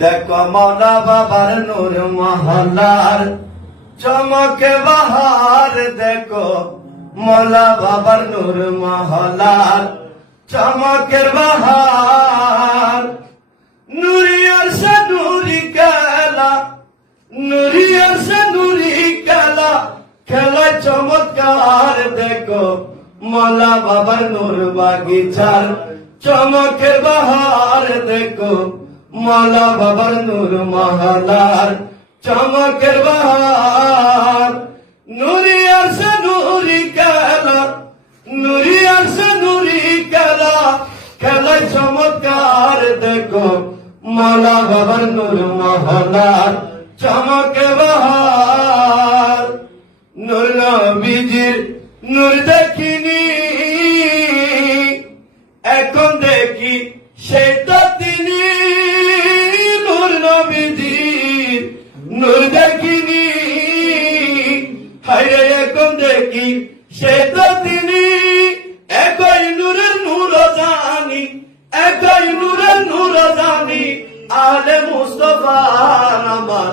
দেখো মৌলা বাবার নূর মহল্লার চমকে বাহার, দেখো মৌলা বাবার নূর মহল্লার চমকের বাহার। নুরি আরশে নুরি খেলা, নুরি আরশে নুরি খেলা, খেলায় চমৎকার, দেখো মৌলা বাবার নূর বাগিচার চমকের বাহার, দেখো মৌলা বাবার নূর মহল্লার চমকের বাহার। নুরি আরশে নুরি খেলা, নুরি আরশে নুরি খেলা, খেলায় চমৎকার, দেখো মৌলা বাবার নূর মহল্লার চমকের বাহার। নূর নবীজির নূর দেখিনি, এখন দেখি সেই তো তিনি। নূর নবীজির নূর দেখিনি, হায়রে এখন দেখি সেই তো তিনি। একই নূরের নূর জানি, একই নূরের নূর জানি, আলে মুস্তফা আমার।